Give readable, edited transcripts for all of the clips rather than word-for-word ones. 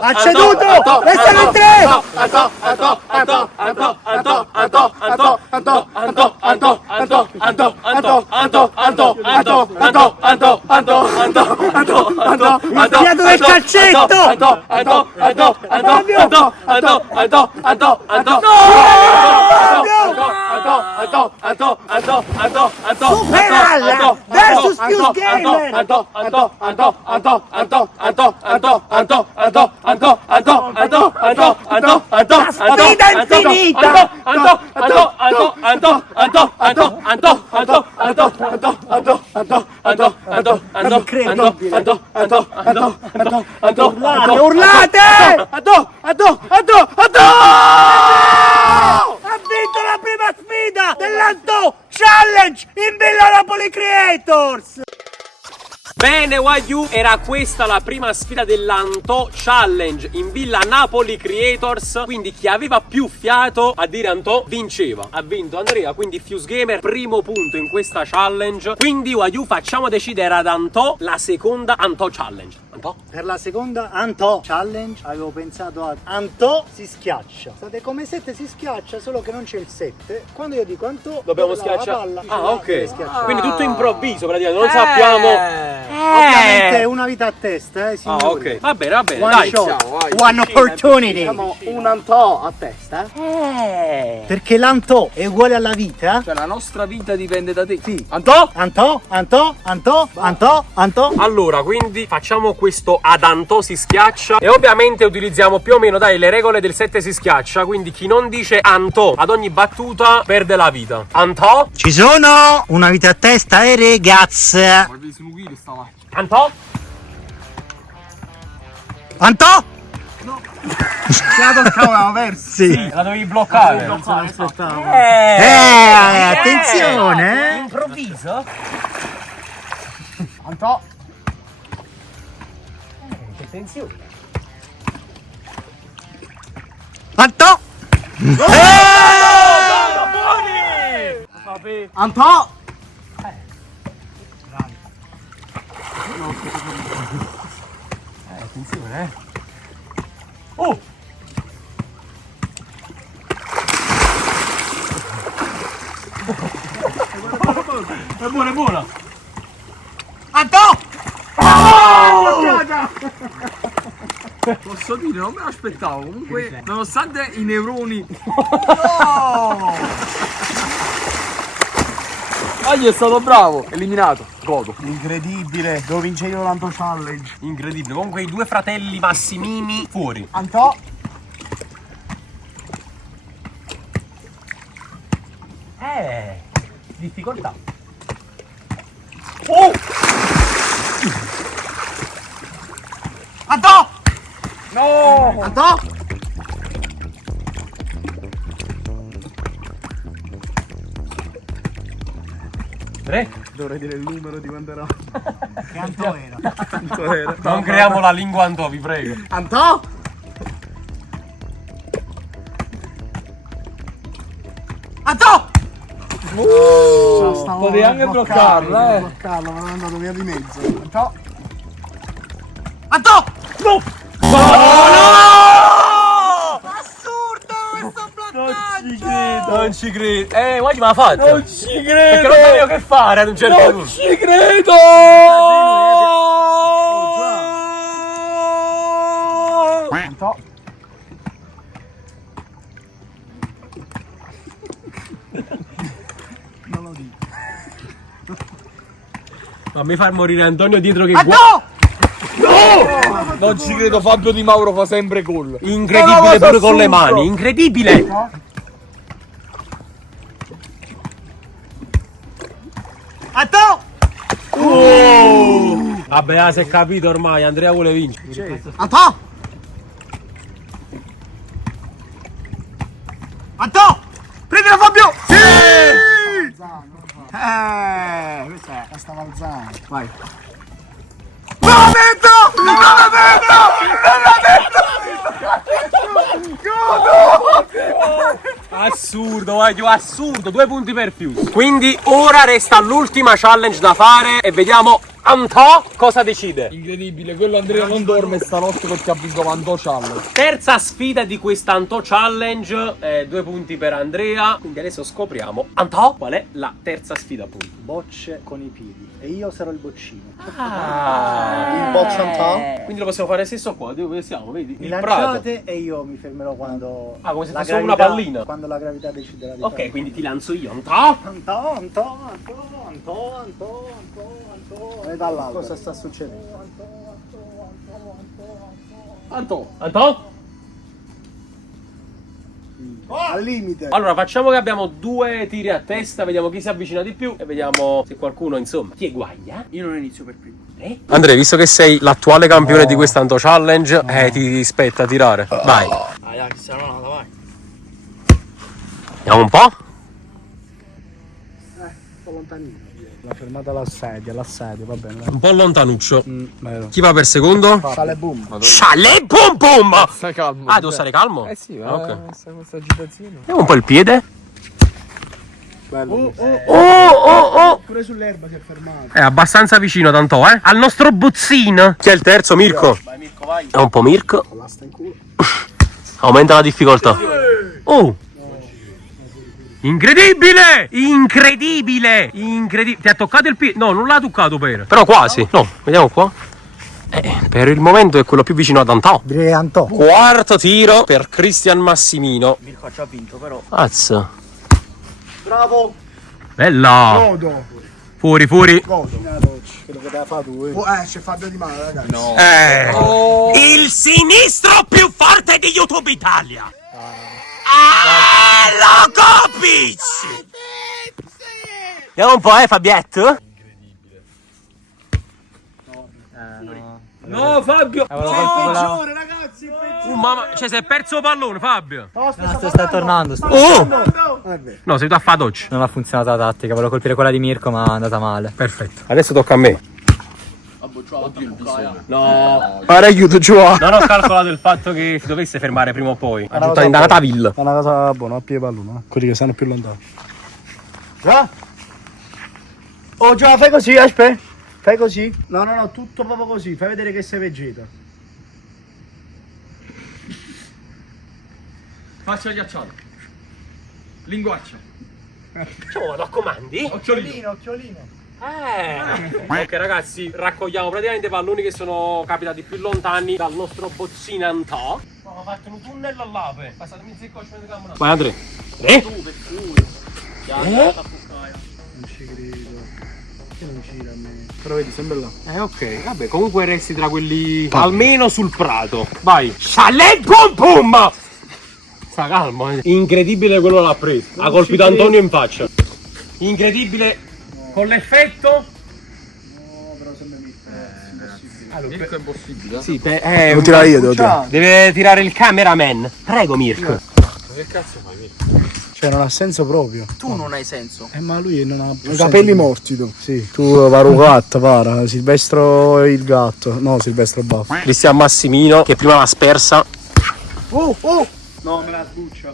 Ha ceduto! Restano in tre! Il fiato del calcetto! Superalla versus Fuse Gamer! Sfida infinita! Urlate! Ha vinto la prima sfida dell'Anto Challenge in Villa Napoli Creators! Bene Wagyu, era questa la prima sfida dell'Anto Challenge in Villa Napoli Creators. Quindi chi aveva più fiato a dire Anto vinceva. Ha vinto Andrea, quindi Fuse Gamer primo punto in questa challenge. Quindi Wagyu, facciamo decidere ad Anto la seconda Anto Challenge. Anto? Per la seconda Anto Challenge avevo pensato a Anto si schiaccia. State come 7 si schiaccia, solo che non c'è il 7. Quando io dico Anto Dobbiamo dove la schiacciare. palla, Ah, ok. schiacciare. Quindi tutto improvviso praticamente, non sappiamo. Ovviamente una vita a testa, signori. Ah, ok. Va bene, One dai. shot, one opportunity. Facciamo un Antò a testa. Perché l'Anto è uguale alla vita. Cioè la nostra vita dipende da te. Sì. Anto? Anto. Allora, quindi facciamo questo ad Anto si schiaccia e ovviamente utilizziamo più o meno, dai, le regole del 7 si schiaccia. Quindi chi non dice Anto ad ogni battuta perde la vita. Anto? Ci sono una vita a testa e ragazze. Anto? Anto? Ce la toccavamo perso. Sì. La dovevi bloccare. Non se l'aspettavo. Attenzione. Attenzione. Improvviso? Antò. Che tensione. Anto. Antò. Attenzione, Oh! È buona! Anto. Posso dire, non me l'aspettavo. Comunque, nonostante i neuroni. Dai, è stato bravo. Eliminato. Godo. Incredibile. Devo vincere io l'Anto Challenge. Incredibile. Comunque i due fratelli Massimini fuori. Anto. Difficoltà. Oh! Anto. No! Anto. Tre? Dovrei dire il numero di quando era. Che Anto era? Quanto era? Non creiamo la lingua Anto, vi prego. Anto. Anto. Potevi anche bloccarla, eh. Bloccarlo, ma non è andato via di mezzo. Anto. No! Assurdo questo bloccaggio. Non ci credo. Guardi, ma l'ha fatto. Non ci credo! Perché non sapevo che fare ad un certo Non punto. ci credo! Anto. Fammi far morire Antonio dietro che Non ci credo, Fabio Di Mauro fa sempre gol. Incredibile pure con le mani, incredibile! Anto! Vabbè, si è capito ormai, Andrea vuole vincere. Anto! Anto! Prendila Fabio! Sì! Questa è la Stavalzano. Vai. Non l'ha detto! Non l'ha detto! Assurdo, voglio, assurdo, 2 punti per più. Quindi ora resta l'ultima challenge da fare e vediamo Antò cosa decide. Incredibile, quello Andrea non dorme stanotte perché ha vinto Antò Challenge. Terza sfida di questa Antò Challenge, 2 punti per Andrea. Quindi adesso scopriamo Antò qual è la terza sfida appunto. Bocce con i piedi. E io sarò il boccino. Il boccio Antò? Quindi lo possiamo fare stesso qua, dove siamo, vedi? Mi Il prato. lanciate e io mi fermerò quando. Ah, come se la fosse una gravità- pallina. Quando la gravità deciderà di Ok, fare. quindi ti lancio io, Antò. Antò. E dall'altro. Cosa sta succedendo? Antò? Al limite. Allora facciamo che abbiamo 2 tiri a testa, vediamo chi si avvicina di più e vediamo se qualcuno, insomma, chi guaglia. Io non inizio per primo. Andrea, visto che sei l'attuale campione di questa Antò Challenge, ti spetta tirare. Vai. Dai, chi sarà nata, vai. Vediamo un po'. Un po' lontanino. La fermata all'assedio, va bene. Un po' lontanuccio. Vero. Chi va per secondo? Sale boom. Sale bum bum! Stai calmo. Ah, devo stare calmo? Eh sì, ok. questa agitazione. Vediamo un po' il piede. Bello. Oh! Pure sull'erba si è fermato. È abbastanza vicino, tanto, Al nostro buzzino. Chi è il terzo, Mirko? Vai Mirko, vai. È un po' Mirko. Con l'asta in culo. Aumenta la difficoltà. Oh! Incredibile! Incredibile! Ti ha toccato il piede? No, non l'ha toccato però quasi. No, vediamo qua. Per il momento è quello più vicino ad Antò. Direi Antò. Quarto tiro per Cristian Massimino. Mirko ha già vinto, però. Azza. Bravo. Bella! Godo. Fuori. Quello che poteva fare tu. C'è Fabio Di Mauro, ragazzi. No. Il sinistro più forte di YouTube Italia. Lokovic! Vediamo un po', Fabietto? No, Fabio. Peggiore, ragazzi. Mamma, cioè si è perso il pallone, Fabio. Sta tornando. Oh! No, sei tu a fare doccia. Non ha funzionato la tattica, volevo colpire quella di Mirko ma è andata male. Perfetto. Adesso tocca a me. No. Ora aiuto, Gio. Non ho calcolato il fatto che si dovesse fermare prima o poi. Aggiunta in data Ville. È una cosa buona, a piedi pallone, quelli che stanno più lontani. Già? Oh Gio, fai così, aspetta. Fai così. No, tutto proprio così. Fai vedere che sei Vegeta. Faccia ghiacciato. Linguaccia. Ciao, vado a comandi? Occhiolino. Ok ragazzi, raccogliamo praticamente palloni che sono capitati più lontani dal nostro bozzino Antò. Ho fatto un tunnel all'ape. Passatemi il zeccocio di camera. Vai Andrea. Non ci credo. Che non gira a me. Però vedi, sempre là. Ok, vabbè, comunque resti tra quelli almeno sul prato. Vai. Sale pum pum! Sta calmo, Incredibile quello l'ha preso. Ha colpito Antonio in faccia. Incredibile. Con l'effetto? No, però sembra Mirko è impossibile. Sì, Devo tirare io, devo tirare. deve tirare il cameraman. Prego Mirko. Che cazzo fai, Mirko? Cioè, non ha senso proprio. Tu non hai senso. Ma lui non ha i capelli morti, tu. Sì. Tu, Varugatto, para. Silvestro il gatto. No, Silvestro Baffo. Cristian Massimino che prima l'ha spersa. Oh! No, me la sbuccia.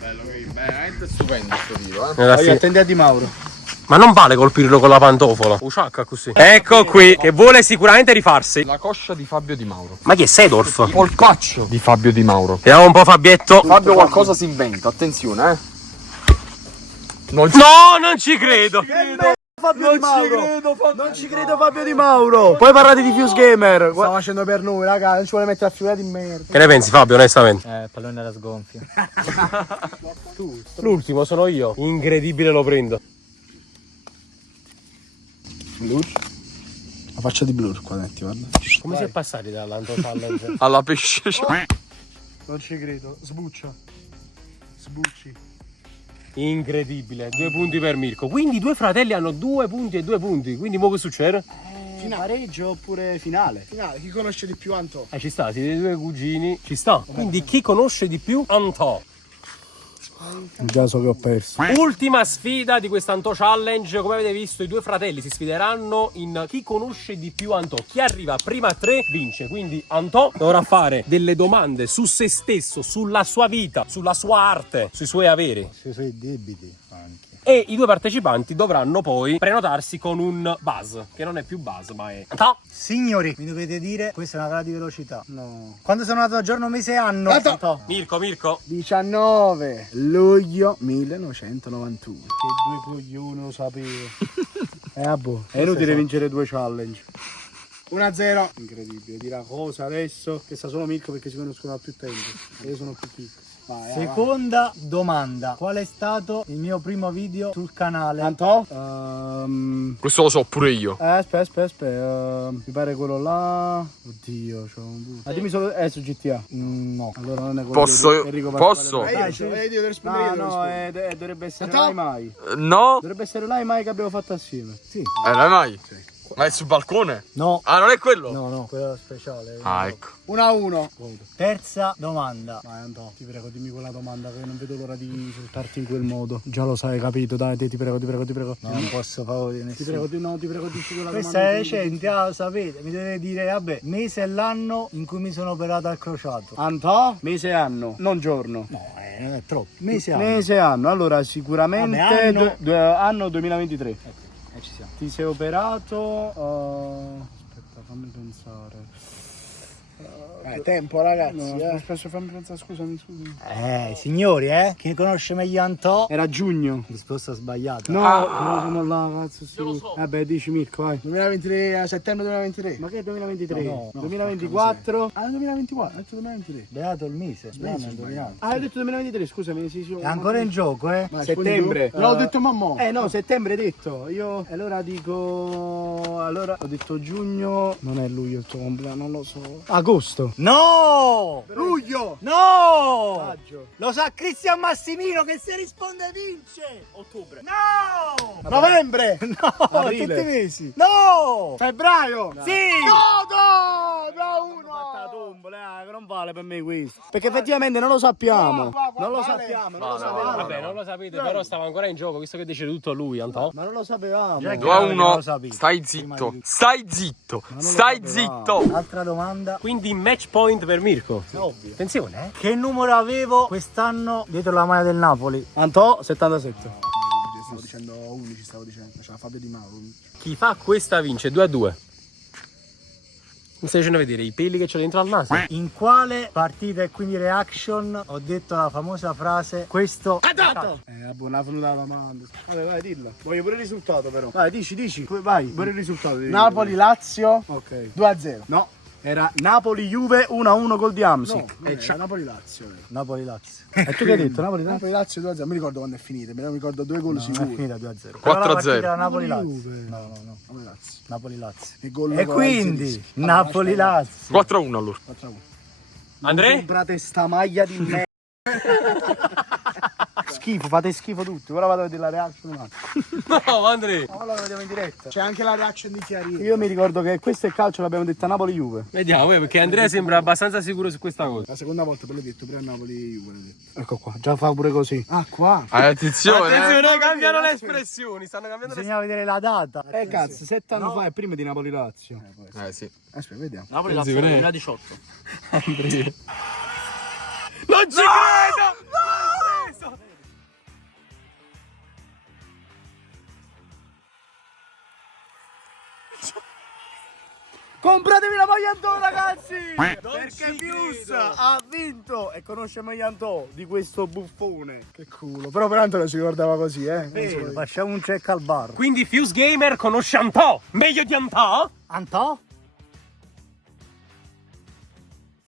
Bello, veramente stupendo sto tiro, Vai, attendi a Di Mauro. Ma non vale colpirlo con la pantofola. Usciacca così. Ecco qui, che vuole sicuramente rifarsi. La coscia di Fabio Di Mauro. Ma chi è Sedorf? Polpaccio di Fabio Di Mauro. Vediamo un po' Fabietto. Fabio qualcosa si inventa, attenzione, Non No, non ci credo. Fabio Di Mauro. Non ci credo, Fabio Di Mauro. Poi parlate di Fuse Gamer. Sta facendo per noi, raga. Non ci vuole mettere a figura di merda. Che ne pensi Fabio, onestamente? Il pallone era sgonfio. L'ultimo sono io. Incredibile, lo prendo. La faccia di Blur qua metti, guarda. Come si è passati dall'Anto Challenge? Alla pesce. Non ci credo. Sbuccia. Sbucci. Incredibile, 2 punti per Mirko. Quindi i due fratelli hanno 2 punti e 2 punti. Quindi mo che succede? Pareggio oppure finale? Finale, chi conosce di più Anto? Ci sta, siete due cugini. Ci sta. Quindi chi conosce di più? Antò. Già so che ho perso. Ultima sfida di quest'Antò Challenge. Come avete visto, i due fratelli si sfideranno in chi conosce di più Antò. Chi arriva prima a 3 vince. Quindi Antò dovrà fare delle domande su se stesso, sulla sua vita, sulla sua arte, sui suoi averi. Sui suoi debiti anche. E i due partecipanti dovranno poi prenotarsi con un buzz, che non è più buzz, ma è Antò. Signori, mi dovete dire, questa è una gara di velocità. No. Quando sono nato giorno, mese e anno? Mirko. 19 luglio 1991. Che due coglioni lo sapevo. Boh. È inutile vincere 2 challenge. 1-0. Incredibile, dirà cosa adesso che sa solo Mirko perché si conoscono da più tempo. E io sono più piccolo. Vai, Seconda domanda. Qual è stato il mio primo video sul canale? Antò? Questo lo so pure io. Aspetta. Mi pare quello là. Oddio, c'ho un buco. Dimmi solo. Su GTA. No. Allora non è quello. Posso? Enrico Posso? Pasquale. Io devo rispondere. No, dovrebbe essere Lai Mai. No? Dovrebbe essere Lai Mai che abbiamo fatto assieme. Sì. L'hai mai? Sì. Ma è sul balcone? No. Ah, non è quello? No, quello speciale. Ah, ecco. 1-1. Terza domanda. Vai Antò, ti prego, dimmi quella domanda che non vedo l'ora di insultarti in quel modo. Già lo sai, capito? Dai, ti prego. No, non posso favorire nessuno. Ti prego, dici quella Questa domanda. è recente, lo sapete. Mi dovete dire, vabbè, mese e l'anno in cui mi sono operato al crociato. Antò, mese e anno, non giorno. No, non è troppo. Mese e anno. Mese e anno, allora sicuramente Vabbè, anno 2023. Ci siamo. Ti sei operato. Aspetta, fammi pensare. Tempo ragazzi. No, fammi pensare, scusami. Signori, chi conosce meglio Antò? Era giugno. Risposta sbagliata. No, sono là, cazzo. Sì. Lo so. Vabbè, dici Mirko, vai. 2023, settembre 2023. Ma che 2023? No, 2024. 2024, ho detto 2023. Beato il mese. L'anno è indovinato. Hai detto 2023, scusami. Sì, È ancora in gioco, settembre. Non l'ho detto mamma. No, settembre hai detto. Io allora dico. Allora ho detto giugno. Non è luglio il tuo compleanno, non lo so. Agosto. No! Luglio! No! Maggio. Lo sa Cristian Massimino che se risponde vince! Ottobre. No! Novembre! No! Aprile. Tutti i mesi! No! Febbraio! Sì! No, che non vale per me questo. Perché effettivamente non lo sappiamo. Non lo sappiamo, non lo sapevamo. Vabbè, non lo sapete, però stava ancora in gioco, visto che decide tutto lui, Antò. Ma non lo sapevamo. 2-1. Stai zitto. Stai zitto. Stai zitto. Altra domanda. Quindi match point per Mirko. Ovvio. Attenzione, Che numero avevo quest'anno dietro la maglia del Napoli? Antò 77. Stavo dicendo 11, c'è la Fabio Di Mauro. Chi fa questa vince 2-2. Mi stai facendo vedere i peli che c'ho dentro al naso? In quale partita e quindi reaction ho detto la famosa frase questo Buona venuta la domanda. Vai, dillo. Voglio pure il risultato però. Vai, dici. Vai, pure il risultato. Napoli-Lazio. Ok. 2-0. No. Era Napoli-Juve 1-1 gol di Hamsik. No, c'è Napoli-Lazio. Napoli-Lazio. E tu che hai detto? Napoli-Lazio 2-0. Mi ricordo quando è finita. Mi ricordo 2 gol Non è sicuri. finita 2-0. 4-0. Napoli-Lazio. No. Napoli-Lazio. Napoli-Lazio. E quindi Napoli-Lazio. 4-1 allora. 4-1. Andrea? Comprate sta maglia di me. Schifo, fate schifo tutti. Ora vado a vedere la reaction. No, Andrea. Ora la vediamo in diretta. C'è anche la reaction di Chiarino. Io mi ricordo che questo è calcio, l'abbiamo detta Napoli-Juve. Vediamo, perché Andrea sembra abbastanza sicuro su questa cosa. La seconda volta per l'ho detto, prima Napoli-Juve. Ecco qua, già fa pure così. Ah, qua. Attenzione. cambiano le espressioni, stanno cambiando le Bisogna vedere la data. Cazzo, 7 anni fa è prima di Napoli-Lazio. Sì. Aspetta, vediamo. Napoli-Lazio 2018. Andrea. Non ci credo! Compratevi la maglia Antò, ragazzi! Perché Pius ha vinto e conosce meglio Antò di questo buffone. Che culo. Però per Antò si ricordava così, Facciamo un check al bar. Quindi Fuse Gamer conosce Antò. Meglio di Antò? Antò?